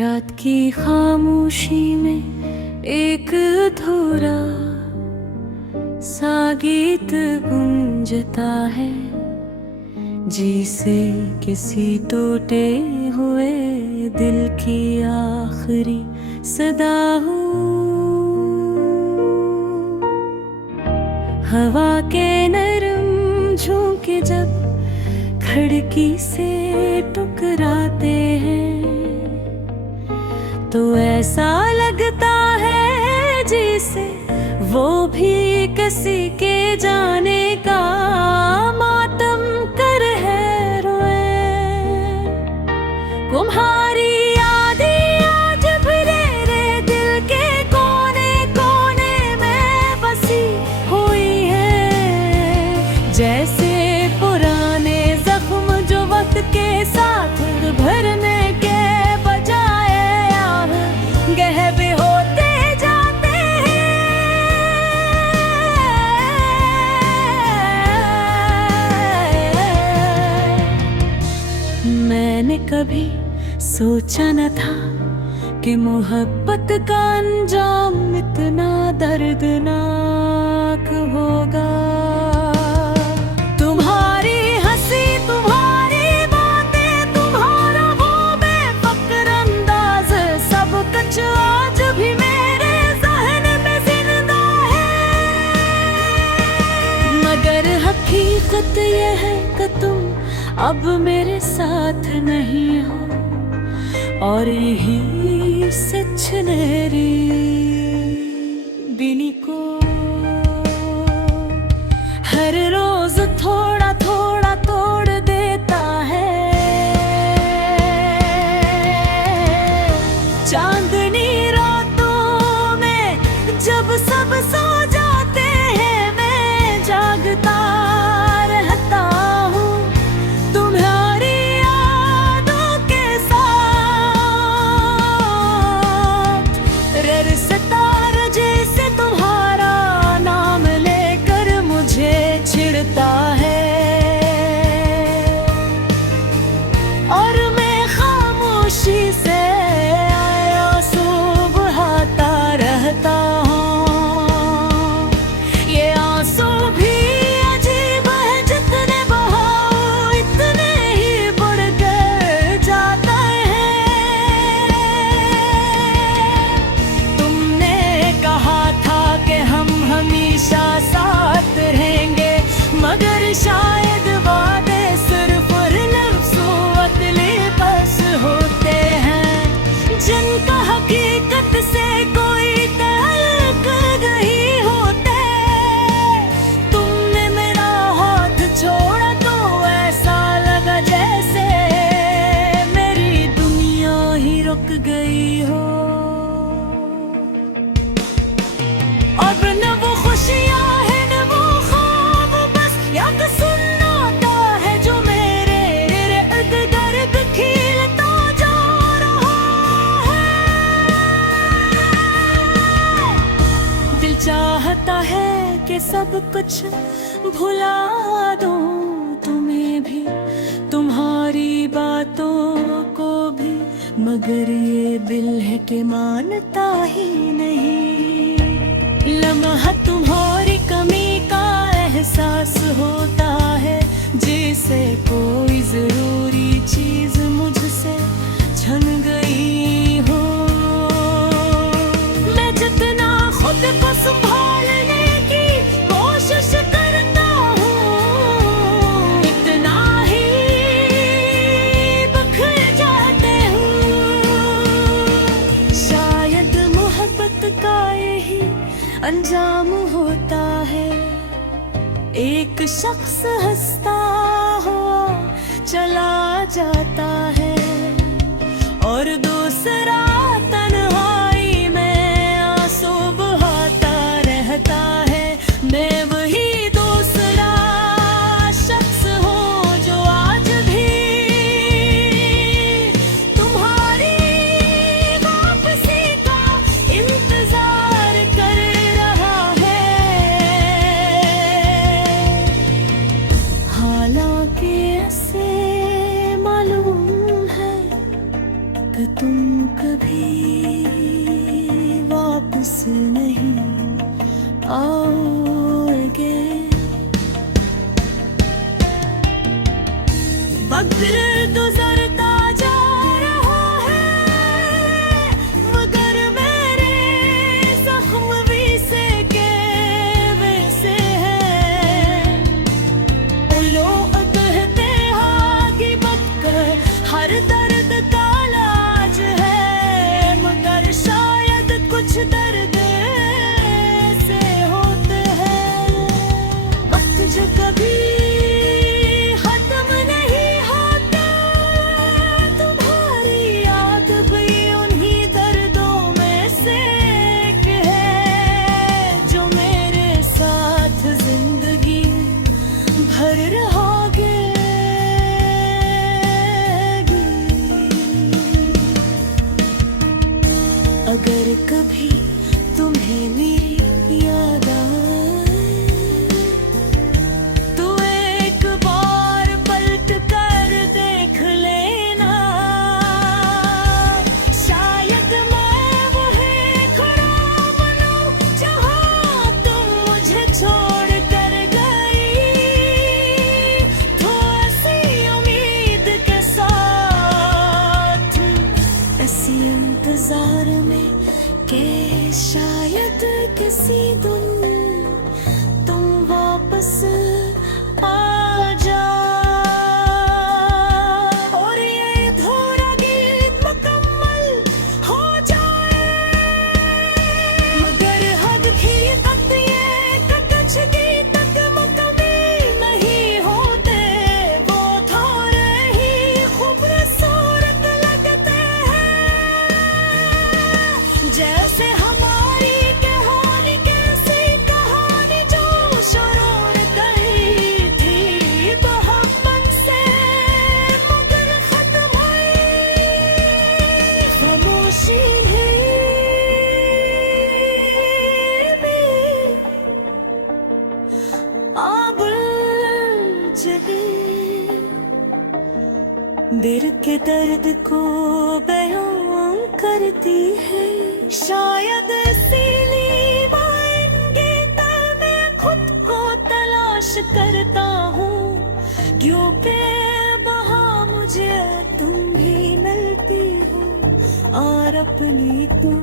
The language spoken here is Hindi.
रात की खामोशी में एक अधूरा सा गीत गूंजता है, जिसे किसी टूटे हुए दिल की आखिरी सदा हूँ। हवा के नरम झोंके जब खिड़की से टकराते हैं, तो ऐसा लगता है जैसे वो भी किसी के जाने का मातम कर है रोए। तुम्हारी यादें आज भी मेरे दिल के कोने कोने में बसी हुई है, जैसे पुराने जख्म जो वक्त के साथ भरने के बजाय गहरे होते जाते हैं। मैंने कभी सोचा न था कि मोहब्बत का अंजाम इतना दर्दनाक होगा। तुम्हारी हंसी, तुम्हारी बातें, तुम्हारा वो बेफिक्र अंदाज, सब कुछ आज भी मेरे ज़हन में जिंदा है। मगर हकीकत ये है कि तुम अब मेरे साथ नहीं हो, और यही सच मेरी बिनी को हर रोज थोड़ा थोड़ा तोड़ देता है। चांदनी रातों में जब सब सो जाते हैं, मैं जागता रहता हूँ तुम्हारी यादों के साथ। रेर सितार जैसे तुम्हारा नाम लेकर मुझे छिड़ता है, और मैं खामोशी से आंसू बहाता रहता हूँ। ये आंसू भी अजीब है, जितने बहाओ इतने ही बढ़ कर जाता है। तुमने कहा था कि हम हमेशा साथ रहेंगे, मगर शायद वादे सिर्फ लफ्ज़ों बस होते हैं, जिनका हकीकत से कोई ताल्लुक नहीं होते। तुमने मेरा हाथ छोड़ा तो ऐसा लगा जैसे मेरी दुनिया ही रुक गई हो। अब न वो खुशियाँ हैं न वो ख्वाब, बस याद सुनाता है जो मेरे इर्द गिर्द खिलता जा रहा है। दिल चाहता है कि सब कुछ भुला दूं, तुम्हें भी तुम्हारी बातों को भी, मगर ये दिल है कि मानता ही नहीं। लम्हा तुम्हारी कमी का एहसास होता है, जैसे कोई जरूरी चीज मुझसे छन गई हो। मैं जितना खुद को संभालने की कोशिश करता हूँ, इतना ही बिखर जाते हूँ। शायद मोहब्बत का यही अंजाम होता है, एक शख्स हंसता हो चला जाता है, और दूसरा तन्हाई में आंसू बहाता रहता है। मैं वही दूसरा शख्स हूँ जो आज भी तुम्हारी वापसी का इंतजार कर रहा है। हालांकि ऐसे मालूम अगर कभी तुम्हें मेरी याद आए तो एक बार पलट कर देख लेना। शायद मैं वही ख्वाब बनूं जहां तुम मुझे छोड़ कर गई। तो ऐसी उम्मीद के साथ, ऐसी इंतजार में कि शायद किसी दिन तुम वापस आ जाओ और ये अधूरा गीत मुकम्मल हो जाए। मगर हद की तक ये कुछ गीत मुकम्मल नहीं होते, वो थोड़े ही खूबसूरत लगते हैं। जैसे हमारी कहानी, कैसी कहानी जो शुरू कही थी मोहब्बत से, मगर खत्म हुई खामोशी में। आबुल चले दिल के दर्द को बयां करती है। शायद इसीलिए मैं खुद को तलाश करता हूँ, क्योंकि वहाँ मुझे तुम भी मिलती हो और अपनी तुम